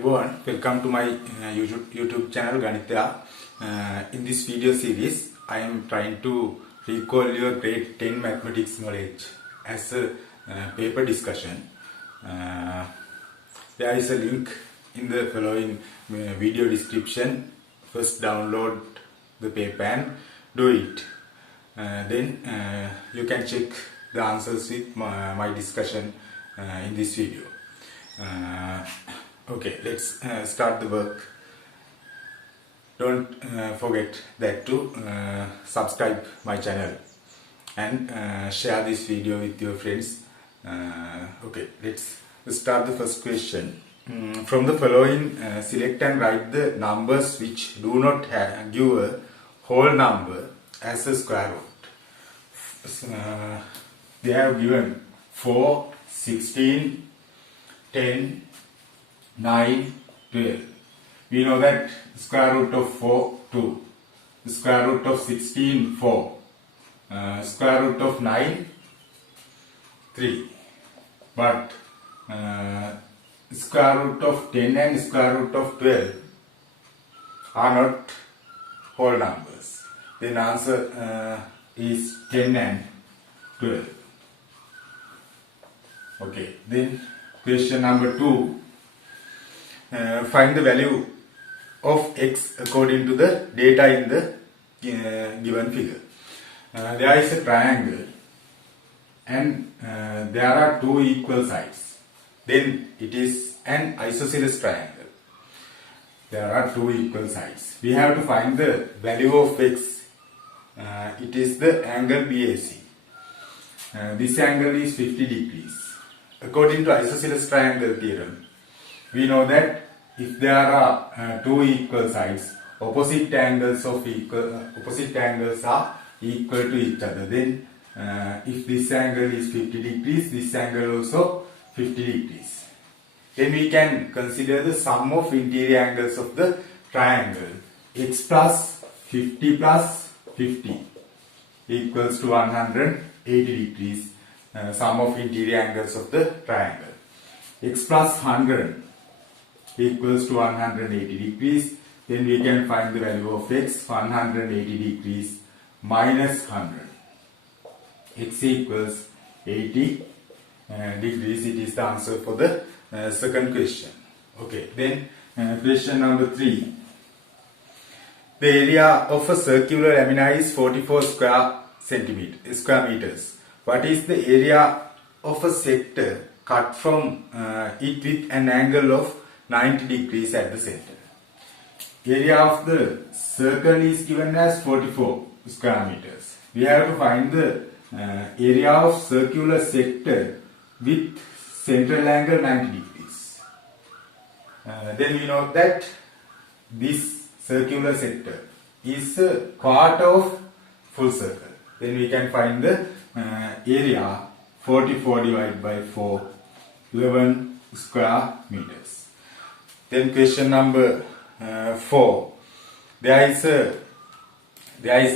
everyone, welcome to my YouTube channel Ganitya. In this video series, I am trying to recall your grade 10 mathematics knowledge as a paper discussion. There is a link in the following video description. First download the paper and do it. Then you can check the answers with my discussion in this video. Okay, let's start the work. Don't forget that to subscribe my channel and share this video with your friends. Okay, let's start the first question. From the following, select and write the numbers which do not give a whole number as a square root. They have given 4, 16, 10, 9, 12. We know that square root of 4, 2. The square root of 16, 4. Square root of 9, 3. But square root of 10 and square root of 12 are not whole numbers. Then answer is 10 and 12. Okay, then question number 2. Find the value of x according to the data in the given figure. There is a triangle and there are two equal sides. Then it is an isosceles triangle. There are two equal sides. We have to find the value of x. It is the angle BAC. This angle is 50 degrees. According to isosceles triangle theorem, we know that if there are two equal sides, opposite angles are equal to each other. Then if this angle is 50 degrees, this angle also 50 degrees. Then we can consider the sum of interior angles of the triangle. X plus 50 plus 50 equals to 180 degrees. Sum of interior angles of the triangle. X plus 100 equals to 180 degrees. Then we can find the value of x. 180 degrees minus 100. X equals 80 degrees. It is the answer for the second question. Okay, then question number 3. The area of a circular lamina is 44 square meters. What is the area of a sector cut from it with an angle of 90 degrees at the center? Area of the circle is given as 44 square meters. We have to find the area of circular sector with central angle 90 degrees. Then we know that this circular sector is a part of full circle. Then we can find the area 44 divided by 4, 11 square meters. Then question number 4. There is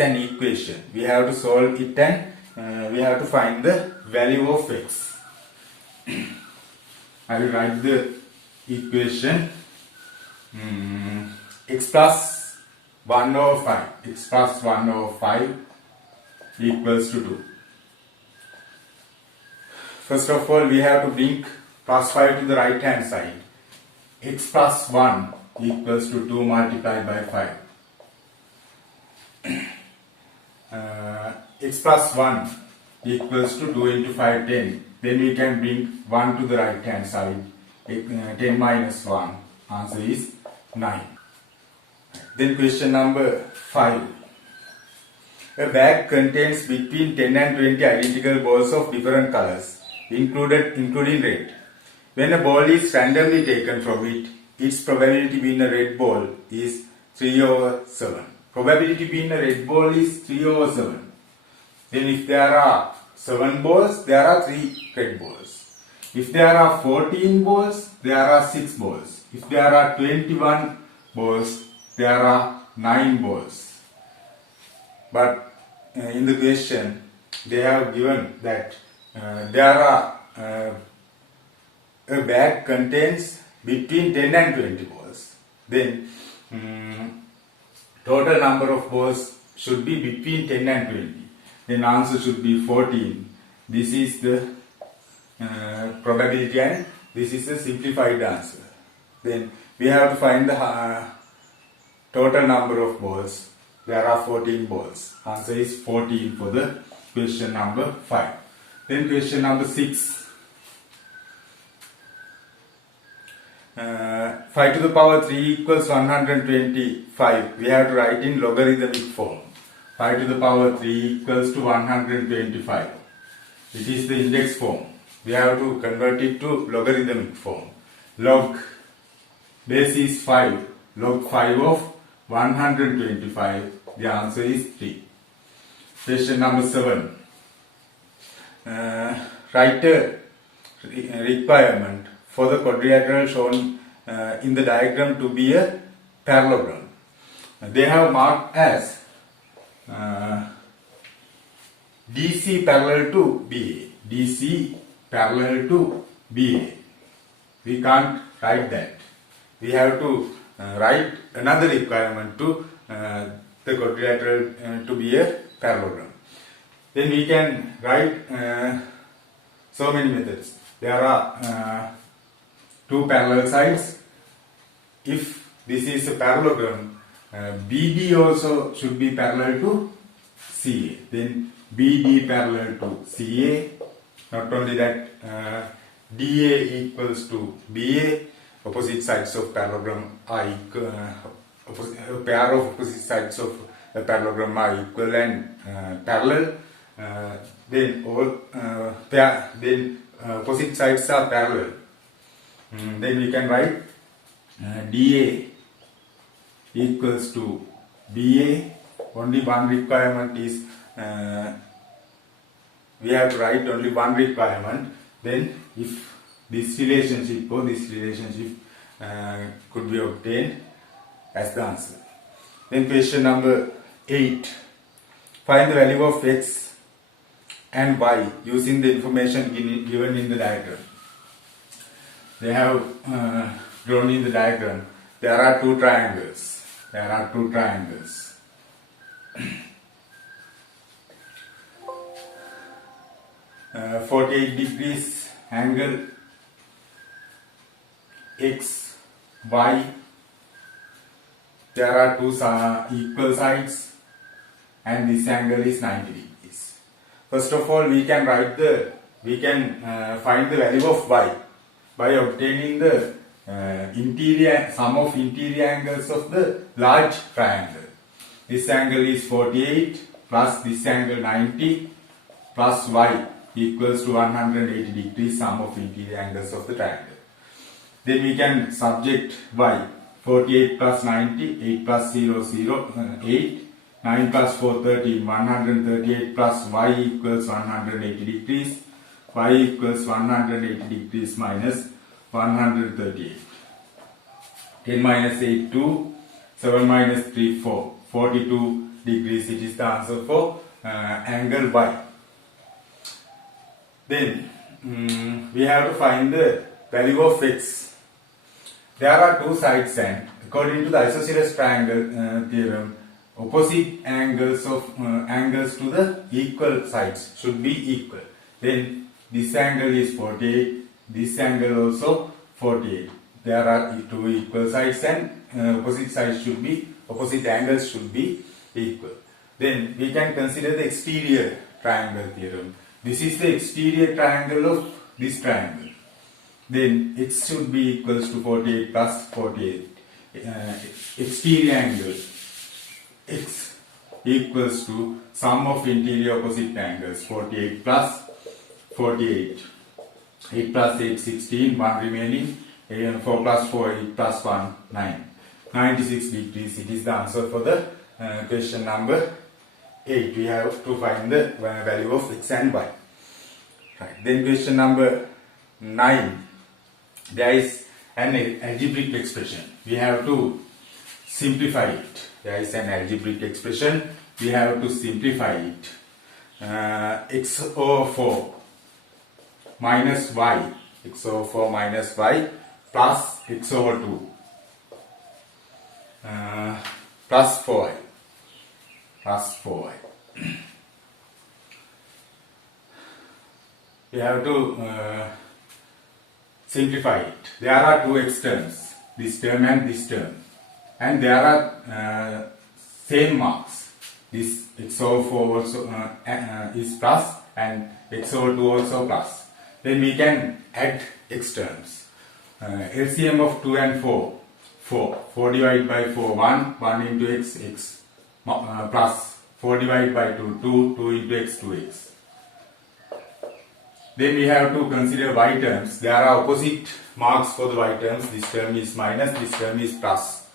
an equation. We have to solve it and we have to find the value of x. I will write the equation. X plus 1 over 5. X plus 1 over 5 equals to 2. First of all, we have to bring plus 5 to the right hand side. X plus 1 equals to 2 multiplied by 5. X plus 1 equals to 2 into 5, 10. Then we can bring 1 to the right hand side. 10 minus 1. Answer is 9. Then question number 5. A bag contains between 10 and 20 identical balls of different colors, including red. When a ball is randomly taken from it, its probability being a red ball is 3 over 7. Probability being a red ball is 3 over 7. Then if there are 7 balls, there are 3 red balls. If there are 14 balls, there are 6 balls. If there are 21 balls, there are 9 balls. But in the question, they have given that there are a bag contains between 10 and 20 balls. Then total number of balls should be between 10 and 20. Then answer should be 14. This is the probability and this is the simplified answer. Then we have to find the total number of balls. There are 14 balls. Answer is 14 for the question number 5. Then question number 6. 5 to the power 3 equals 125. We have to write in logarithmic form. 5 to the power 3 equals to 125. It is the index form. We have to convert it to logarithmic form. Log base is 5. Log 5 of 125. The answer is 3. Question number 7. Write a requirement for the quadrilateral shown in the diagram to be a parallelogram. They have marked as DC parallel to BA. DC parallel to BA. We can't write that. We have to write another requirement to the quadrilateral to be a parallelogram. Then we can write so many methods. There are two parallel sides. If this is a parallelogram, BD also should be parallel to CA. Then BD parallel to CA. Not only that, DA equals to BA. Opposite sides of parallelogram are equal. A pair of opposite sides of a parallelogram are equal and parallel. Then opposite sides are parallel. Then we can write DA equals to BA. Only one requirement is we have to write only one requirement. Then if this relationship or this relationship could be obtained as the answer. Then question number 8. Find the value of x and y using the information given in the diagram. They have drawn in the diagram. There are two triangles. 48 degrees angle x, y. There are two equal sides and this angle is 90 degrees. First of all, we can find the value of y by obtaining the sum of interior angles of the large triangle. This angle is 48 plus this angle 90 plus y equals to 180 degrees, sum of interior angles of the triangle. Then we can subject y. 48 plus 90, 8 plus 0, 0, 8, 9 plus 4, 13, 138 plus y equals 180 degrees, y equals 180 degrees minus 138. 10 minus 8, 2, 7 minus 3, 4, 42 degrees. It is the answer for angle y. Then we have to find the value of x. There are two sides and according to the isosceles triangle theorem, opposite angles to the equal sides should be equal. Then this angle is 48, this angle also 48. There are two equal sides and opposite angles should be equal. Then we can consider the exterior triangle theorem. This is the exterior triangle of this triangle. Then x should be equals to 48 plus 48. Exterior angle x equals to sum of interior opposite angles 48 plus 48. 8 plus 8, 16, 1 remaining, 4 plus 4, 8 plus 1, 9. 96 degrees. It is the answer for the question number 8. We have to find the value of x and y. Right. Then question number 9. There is an algebraic expression. We have to simplify it. There is an algebraic expression. We have to simplify it. X over 4 minus y. X over 4 minus y plus x over 2 plus 4y plus 4y. We have to simplify it. There are two extremes, this term and this term, and there are same marks. This x over 4 also is plus and x over 2 also plus. Then we can add x terms. LCM of 2 and 4, 4 divided by 4, 1 into x, plus 4 divided by 2, 2 into x, 2x. Then we have to consider y terms. There are opposite marks for the y terms. This term is minus, this term is plus.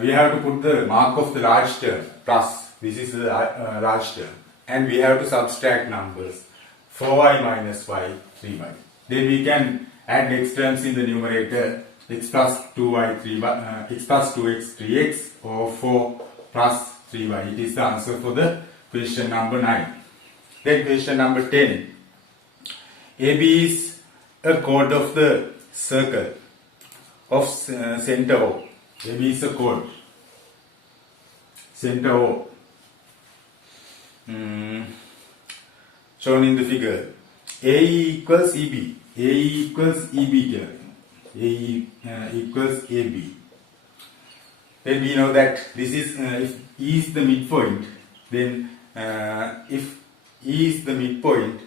We have to put the mark of the large term, plus. This is the large term. And we have to subtract numbers. 4y minus y, 3y. Then we can add x terms in the numerator. X plus 2y, 3y, x plus 2x, 3x, or 4 plus 3y. It is the answer for the question number 9. Then question number 10. AB is a chord of the circle of center O. AB is a chord. Center O. Shown in the figure. AE equals EB. AE equals EB here. AE equals AB. Then we know that this is, if E is the midpoint, then if E is the midpoint,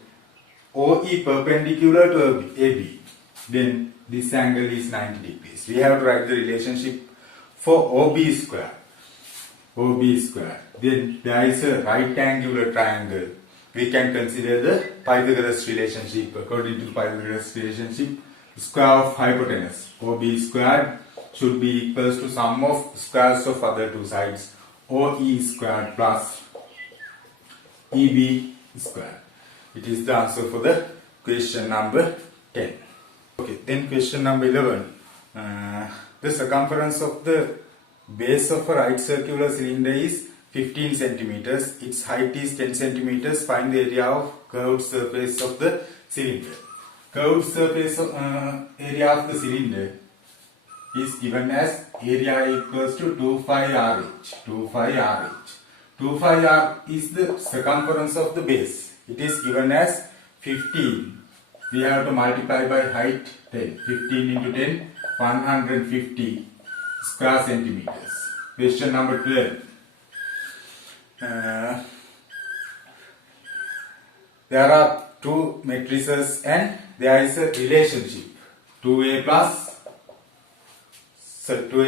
OE perpendicular to AB, then this angle is 90 degrees. We have to write the relationship for OB square. OB square. Then there is a right angular triangle. We can consider the Pythagoras relationship. According to the Pythagoras relationship, square of hypotenuse OB squared should be equals to sum of squares of other two sides, OE squared plus EB squared. It is the answer for the question number 10. Okay, then question number 11. The circumference of the base of a right circular cylinder is 15 centimeters. Its height is 10 centimeters. Find the area of curved surface of the cylinder. Curved surface area of the cylinder is given as area equals to 2 pi RH. 2 pi RH. 2 pi R is the circumference of the base. It is given as 15. We have to multiply by height 10. 15 into 10, 150 square centimeters. Question number 12. There are two matrices and there is a relationship. 2a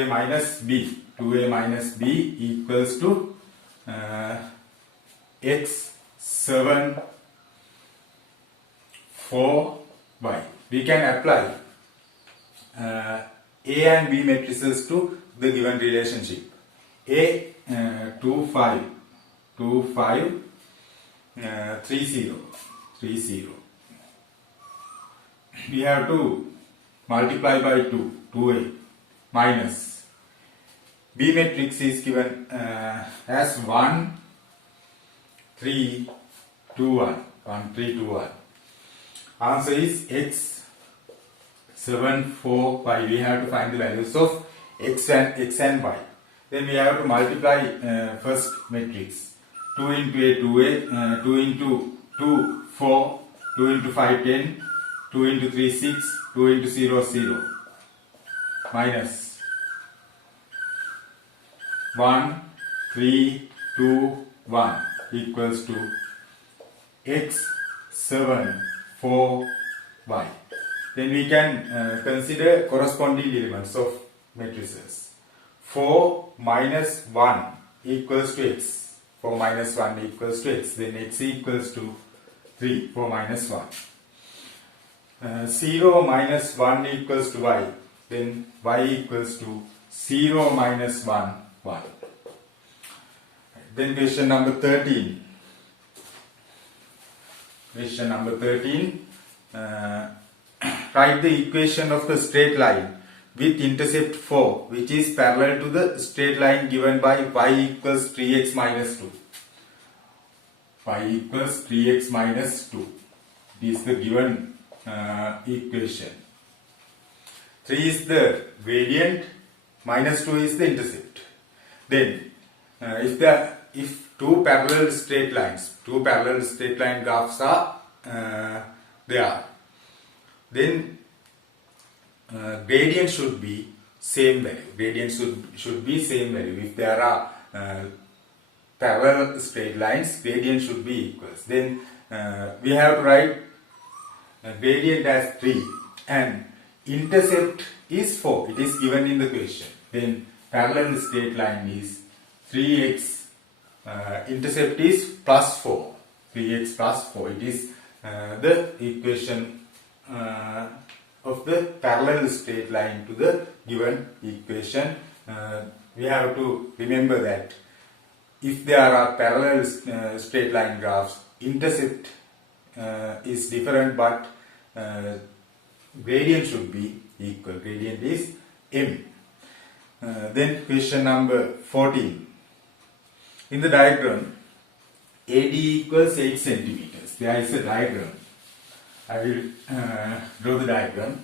minus b. 2a minus b equals to x 7 4y. We can apply A and B matrices to the given relationship. A 2 5 3 0. We have to multiply by 2a minus B matrix is given as 1 3 2 1. 1 3 2 1. Answer is x 7 4 y. We have to find the values of x and y. Then we have to multiply first matrix. 2 into a 2a, 2 into 2 4, 2 into 5 10, 2 into 3 6, 2 into 0 0. Minus 1 3 2 1 equals to x 7 4 y. Then we can consider corresponding elements of matrices. 4 minus 1 equals to x. 4 minus 1 equals to x. Then x equals to 3. 4 minus 1. 0 minus 1 equals to y. Then y equals to 0 minus 1 1. Then question number 13. Question number 13. Write the equation of the straight line with intercept 4, which is parallel to the straight line given by y equals 3x minus 2. Y equals 3x minus 2. This is the given equation. 3 is the gradient, minus 2 is the intercept. Then if two parallel straight line graphs are there, then gradient should be same value. Gradient should be same value. If there are parallel straight lines, gradient should be equals. Then we have to write gradient as 3 and intercept is 4. It is given in the question. Then parallel straight line is 3x, intercept is plus 4. 3x plus 4. It is the equation of the parallel straight line to the given equation. We have to remember that if there are parallel straight line graphs, intercept is different, but gradient should be equal. Gradient is m. Then question number 14. In the diagram, AD equals 8 centimeters. There is a diagram. I will draw the diagram.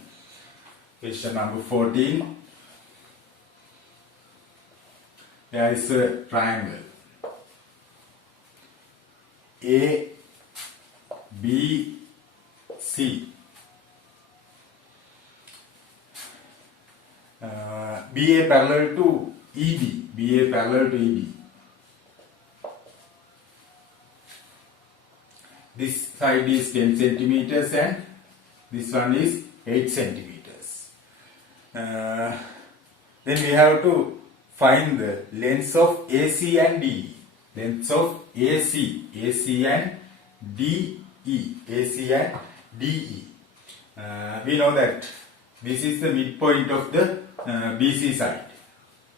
Question number 14. There is a triangle. A, B, C. BA parallel to EB. BA parallel to EB. This side is 10 centimeters and this one is 8 centimeters. Then we have to find the lengths of AC and DE. Lengths of AC and DE. AC and DE. We know that this is the midpoint of the BC side.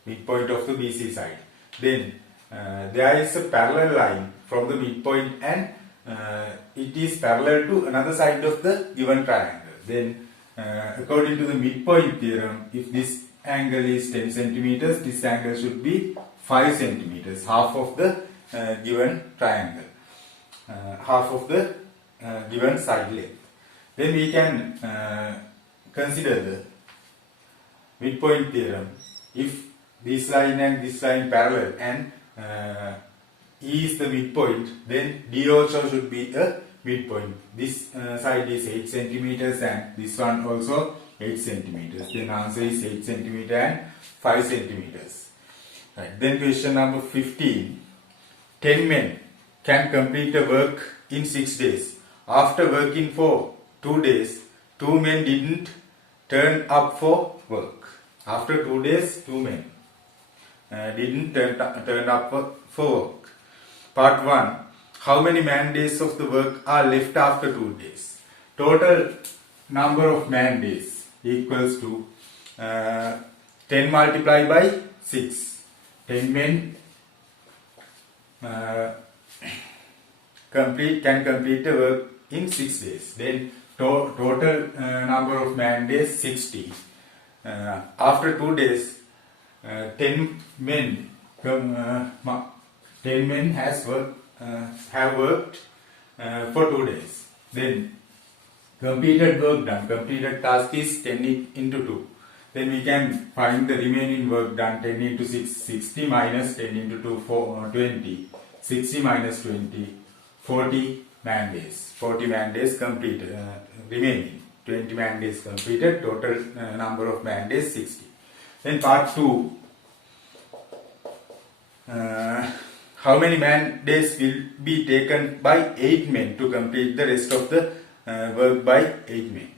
Midpoint of the BC side. Then there is a parallel line from the midpoint and it is parallel to another side of the given triangle. Then according to the midpoint theorem, if this angle is 10 centimeters, this angle should be 5 centimeters, half of the given triangle, half of the given side length. Then we can consider the midpoint theorem. If this line and this line parallel and E is the midpoint, then D also should be a midpoint. This side is 8 centimeters and this one also 8 centimeters. Then answer is 8 centimeter and 5 centimeters. Right. Then question number 15. 10 men can complete a work in 6 days. After working for 2 days, 2 men didn't turn up for work. After 2 days, 2 men didn't turn up for work. Part 1. How many man days of the work are left after 2 days? Total number of man days equals to 10 multiplied by 6. 10 men can complete the work in 6 days. Then total number of man days 60. After 2 days, 10 men have worked for 2 days. Then completed work done. Completed task is 10 into 2. Then we can find the remaining work done. 10 into 6, 60 minus 10 into 2, 20. 60 minus 20, 40 man days. 40 man days completed. Remaining 20 man days completed. Total number of man days 60. Then part 2. How many man days will be taken by 8 men to complete the rest of the work by 8 men?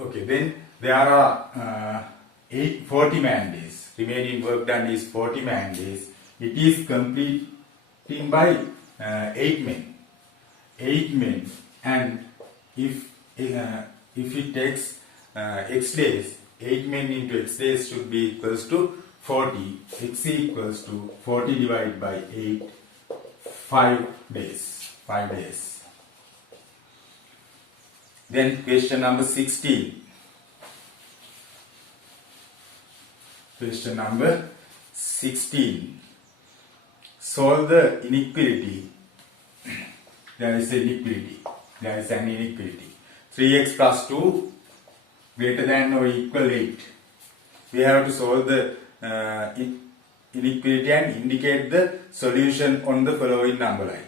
Okay, then there are 40 man days. Remaining work done is 40 man days. It is completing by 8 men. 8 men, and if it takes x days, 8 men into x days should be equals to 40. X equals to 40 divided by 8, 5 days. 5 days. Then question number 16. Question number 16. Solve the inequality. There is an inequality. 3x plus 2 greater than or equal 8. We have to solve the inequality and indicate the solution on the following number line.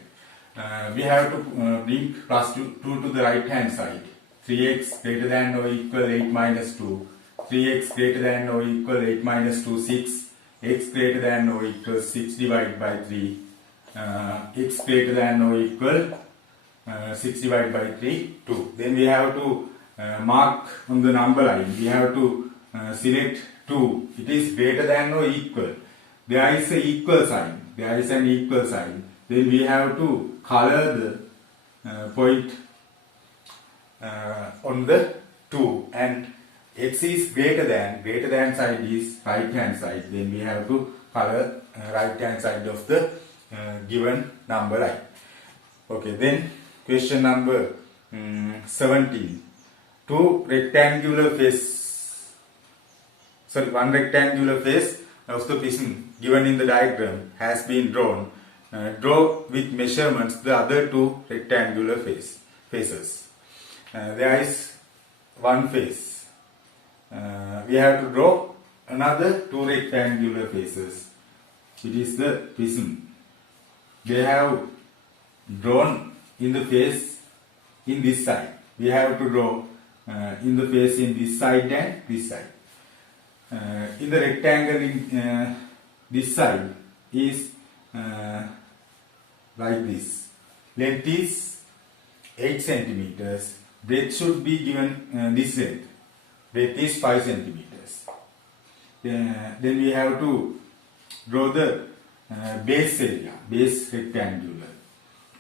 We have to bring plus 2 to the right hand side. 3x greater than or equal 8 minus 2. 3x greater than or equal 8 minus 2, 6. X greater than or equal 6 divided by 3. X greater than or equal 6 divided by 3, 2. Then we have to mark on the number line. We have to select 2. It is greater than or equal. There is an equal sign. There is an equal sign. Then we have to color the point on the 2, and x is greater than side is right hand side. Then we have to color right hand side of the given number line. Okay, then question number 17. One rectangular face of the prism given in the diagram has been drawn. Draw with measurements the other two rectangular faces. There is one face. We have to draw another two rectangular faces. It is the prism. They have drawn in the face in this side. We have to draw in the face in this side and this side. In the rectangle in this side is like this. Length is 8 centimeters. Breadth should be given this length. Breadth is 5 centimeters. Then we have to draw the base area, base rectangular.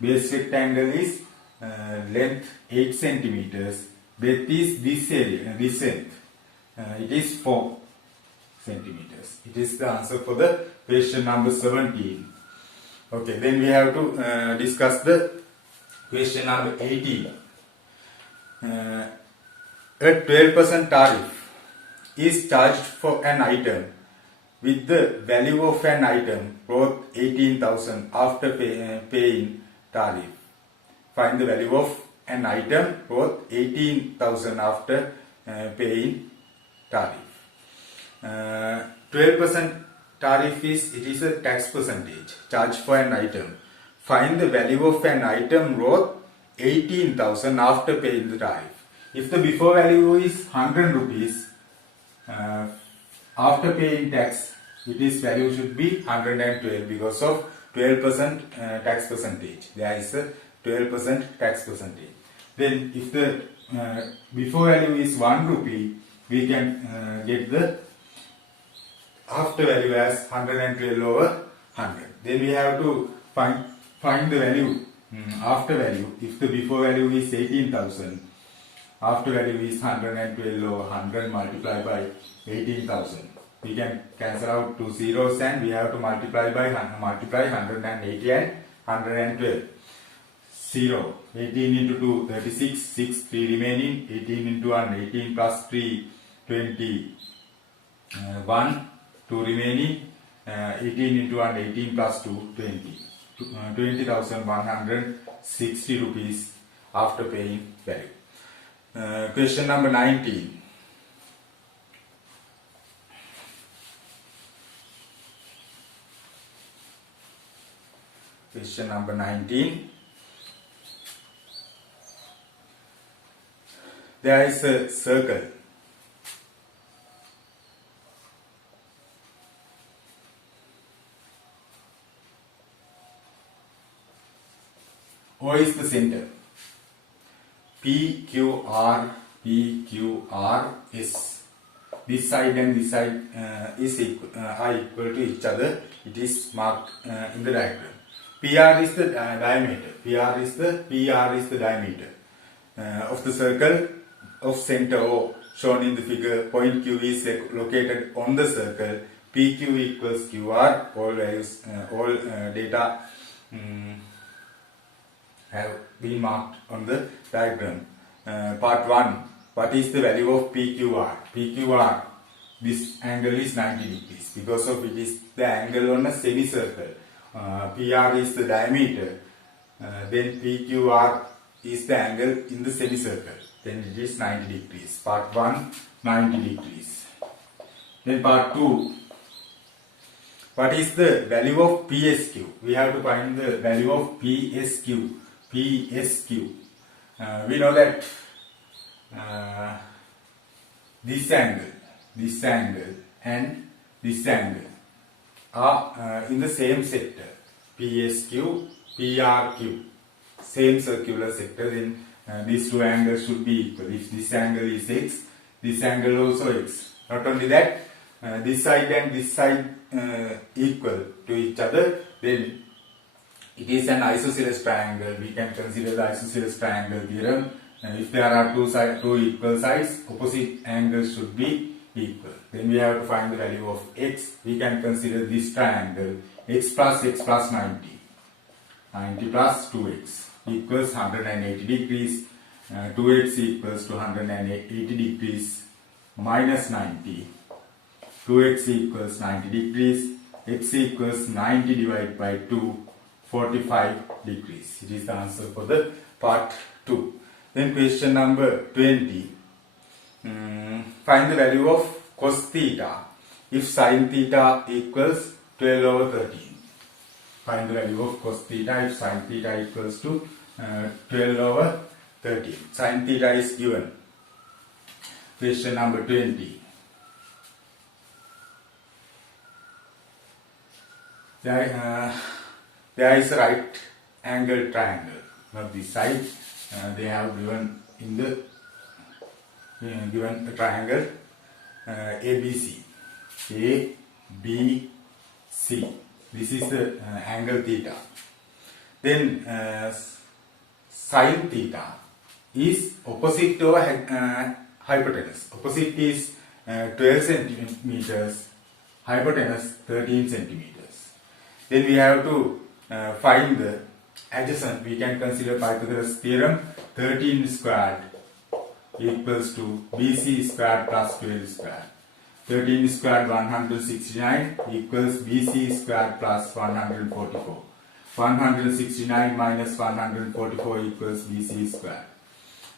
Base rectangle is length 8 centimeters. Breadth is this area, this length. It is 4 centimeters. It is the answer for the question number 17. Okay, then we have to discuss the question number 18. A 12% tariff is charged for an item with the value of an item worth 18,000 after paying tariff. Find the value of an item worth 18,000 after paying tariff. 12% tariff is a tax percentage charged for an item. Find the value of an item worth 18,000 after paying the tariff. If the before value is 100 rupees, after paying tax, its value should be 112 because of 12% tax percentage. There is a 12% tax percentage. Then if the before value is 1 rupee, we can get the after value as 112 over 100. Then we have to find the value after value. If the before value is 18,000, after value is 112 over 100 multiplied by 18,000. We can cancel out two zeros and we have to multiply 180 and 112. 0. 18 into 2, 36, 6, 3 remaining, 18 into 1, 18 plus 3, 20, 1, 2 remaining, 18 into 1, 18 plus 2, 20. 20,160 rupees after paying value. Question number 19. Question number 19. There is a circle. O is the center. P, Q, R, S. This side and this side are equal to each other. It is marked in the diagram. PR is the diameter. PR is the diameter of the circle of center O shown in the figure. Point Q is located on the circle. PQ equals QR. All values, all data have been marked on the diagram. Part 1. What is the value of PQR? PQR, this angle is 90 degrees because of it is the angle on a semicircle. PR is the diameter. Then PQR is the angle in the semicircle. then it is 90 degrees. Part 1, 90 degrees. Then part 2, what is the value of PSQ? We have to find the value of PSQ. PSQ. We know that this angle and this angle are in the same sector. PSQ, PRQ, same circular sector. Then these two angles should be equal. If this angle is x, this angle also x. Not only that, this side and this side equal to each other, then it is an isosceles triangle. We can consider the isosceles triangle theorem. If there are two equal sides, opposite angles should be equal. Then we have to find the value of x. We can consider this triangle x plus 90. 90 plus 2x equals 180 degrees. 2x equals to 180 degrees minus 90. 2x equals 90 degrees. X equals 90 divided by 2, 45 degrees. It is the answer for the part 2. Then question number 20. Find the value of cos theta if sin theta equals 12 over 13. Find the value of cos theta if sin theta equals to 12 over 13. Sin theta is given. Question number 20. There is a right angle triangle. Not this side. They have given in the given a triangle ABC. ABC. This is the angle theta. Then sin theta is opposite over hypotenuse. Opposite is 12 centimeters. Hypotenuse 13 centimeters. Then we have to find the adjacent. We can consider Pythagoras theorem. 13 squared equals to BC squared plus 12 squared. 13 squared 169 equals BC squared plus 144. 169 minus 144 equals BC squared.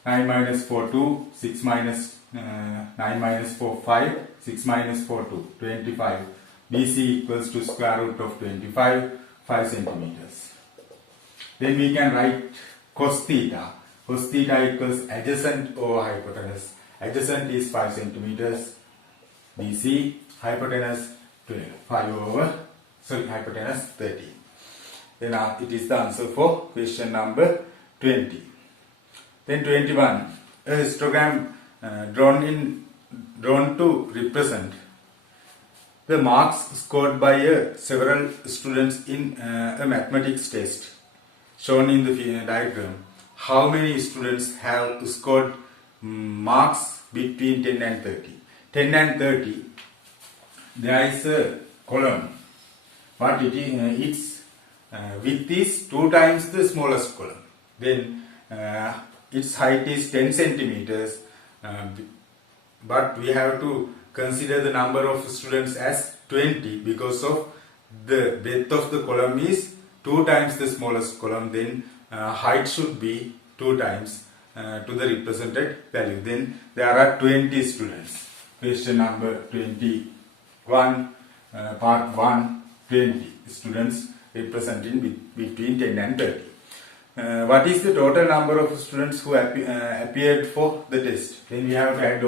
9 minus 4 2, 6 minus 9 minus 4 5, 6 minus 4 2, 25. BC equals to square root of 25, 5 centimeters. Then we can write cos theta. Cos theta equals adjacent over hypotenuse. Adjacent is 5 centimeters. BC, hypotenuse 12. Hypotenuse 30. Then it is the answer for question number 20. Then 21. A histogram drawn to represent the marks scored by several students in a mathematics test shown in the diagram. How many students have scored marks between 10 and 30? 10 and 30, there is a column, but its width is 2 times the smallest column. Then its height is 10 centimeters, but we have to consider the number of students as 20 because of the breadth of the column is 2 times the smallest column. Then height should be 2 times to the represented value. Then there are 20 students. Question number 21, part 1, 20 students representing between 10 and 30. What is the total number of students who appeared for the test? Then we have to add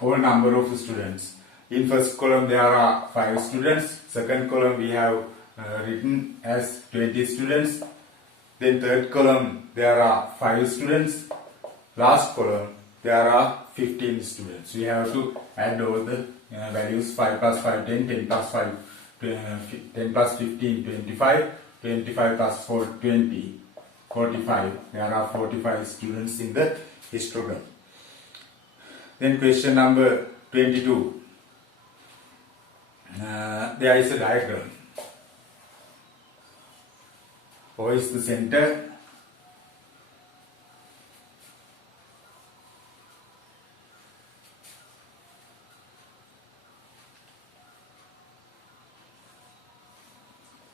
all number of students. In first column there are 5 students. Second column we have written as 20 students. Then third column there are 5 students. Last column there are 15 students. We have to add all the values. 5 plus 5 10, 10 plus 5 10 plus 15 25, 25 plus 4 20, 45. There are 45 students in the histogram. Then question number 22. There is a diagram. O is the center.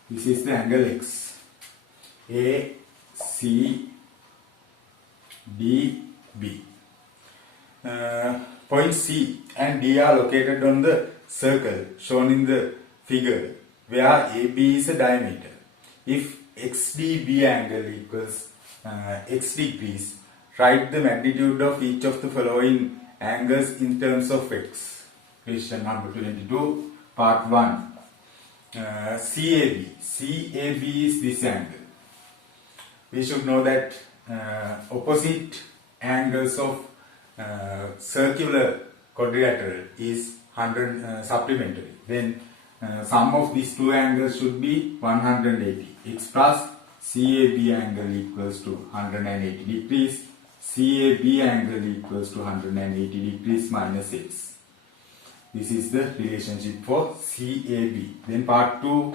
This is the angle X. A, C, D, B. Points C and D are located on the circle shown in the figure where AB is a diameter. If XDB angle equals x degrees, write the magnitude of each of the following angles in terms of x. Question number 22, part 1. CAB. CAB is this angle. We should know that opposite angles of circular quadrilateral is 100 supplementary. Then sum of these two angles should be 180. X plus CAB angle equals to 180 degrees. CAB angle equals to 180 degrees minus x. This is the relationship for CAB. Then part 2,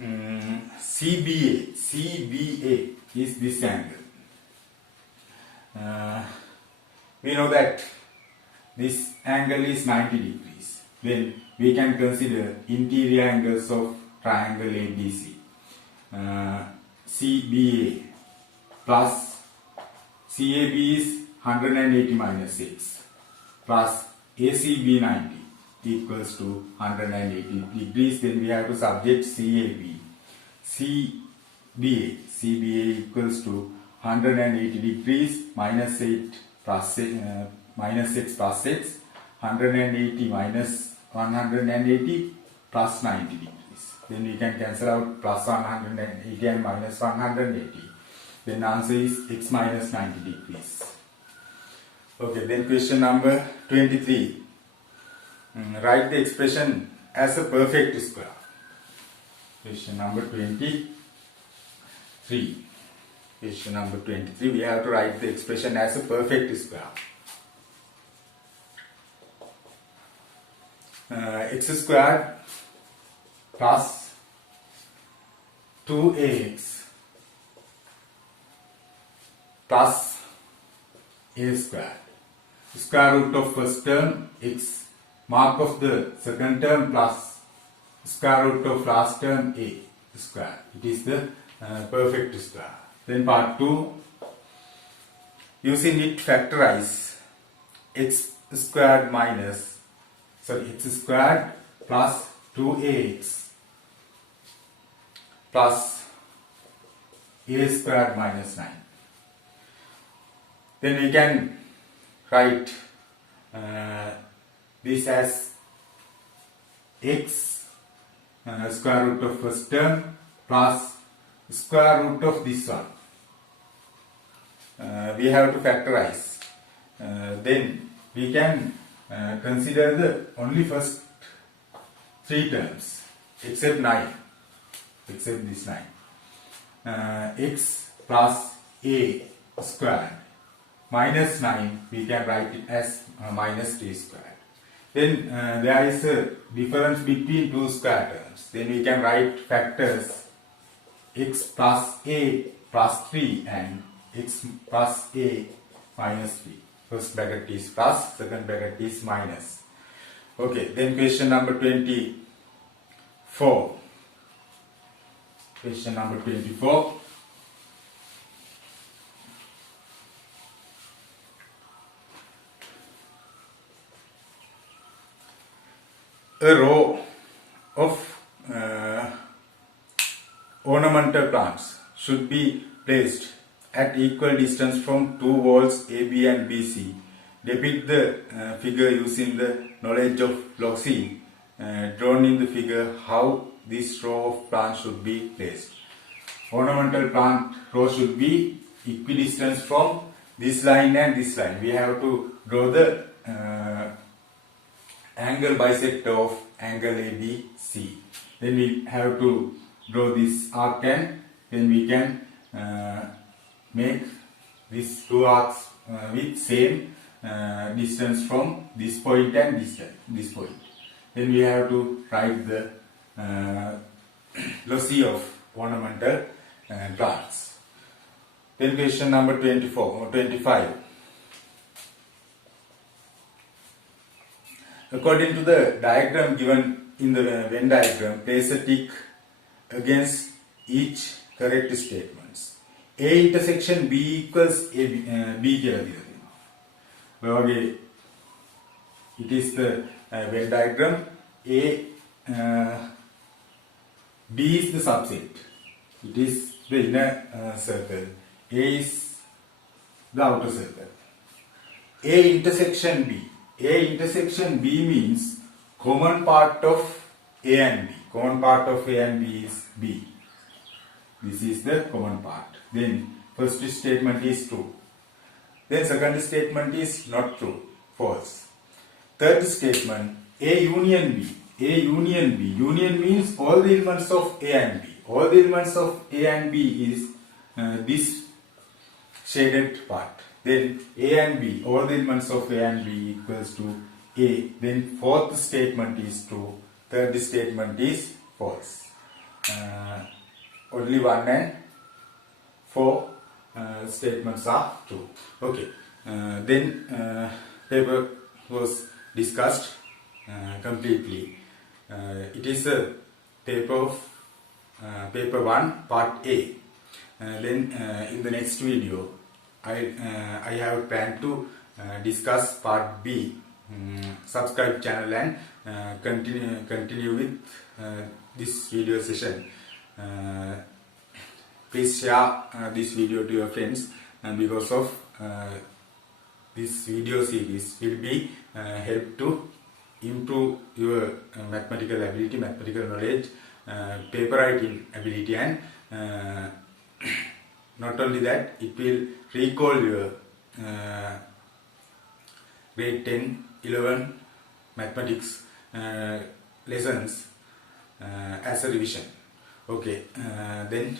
CBA. CBA is this angle. We know that this angle is 90 degrees. Then we can consider interior angles of triangle ABC. CBA plus CAB is 180 minus x plus ACB 90 equals to 180 degrees. Then we have to subject CAB. CBA equals to 180 degrees minus 8 plus minus x plus x. 180 minus 180 plus 90 degrees. Then we can cancel out plus 180 and minus 180. Then answer is x minus 90 degrees. Okay, then question number 23. Write the expression as a perfect square. Question number 23. Question number 23. We have to write the expression as a perfect square. X squared plus 2ax plus a squared. Square root of first term x, mark of the second term plus square root of last term a square. It is the perfect square. Then part 2, using it factorize x squared plus 2ax plus a squared minus 9. Then we can write this as x square root of first term plus square root of this one. We have to factorize. Then we can consider the only first three terms except 9, except this 9. X plus a squared minus 9, we can write it as minus 3 squared. Then there is a difference between two square terms. Then we can write factors x plus a plus 3 and x plus a minus 3. First bracket is plus, second bracket is minus. Okay, then question number 24. Question number 24. A row of ornamental plants should be placed at equal distance from two walls AB and BC. Depict the figure using the knowledge of Login drawn in the figure how this row of plants should be placed. Ornamental plant row should be equidistant from this line and this line. We have to draw the angle bisector of angle ABC. Then we have to draw this arc and then we can make these two arcs with same distance from this point and this point. Then we have to write the loci of ornamental plants. Then question number 25. According to the diagram given in the Venn diagram, place a tick against each correct statements. A intersection B equals A B කියලා දීලා තියෙනවා. ඔය වගේ it is the Venn diagram. A B is the subset. It is the inner circle. A is the outer circle. A intersection B. A intersection B means common part of A and B. Common part of A and B is B. This is the common part. Then first statement is true. Then second statement is not true. False. Third statement, A union B. A union B. Union means all the elements of A and B. All the elements of A and B is this shaded part. Then A and B, all the elements of A and B equals to A. Then fourth statement is true. Third statement is false. Only 1 and 4 statements are true. Okay. Then paper was discussed completely. It is a paper of paper 1 part A. Then in the next video I have planned to discuss part B. Subscribe channel and continue with this video session. Please share this video to your friends, because of this video series will be help to improve your mathematical ability, mathematical knowledge, paper writing ability, and not only that, it will recall your grade 10, 11 mathematics lessons as a revision. Okay, then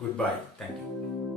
goodbye. Thank you.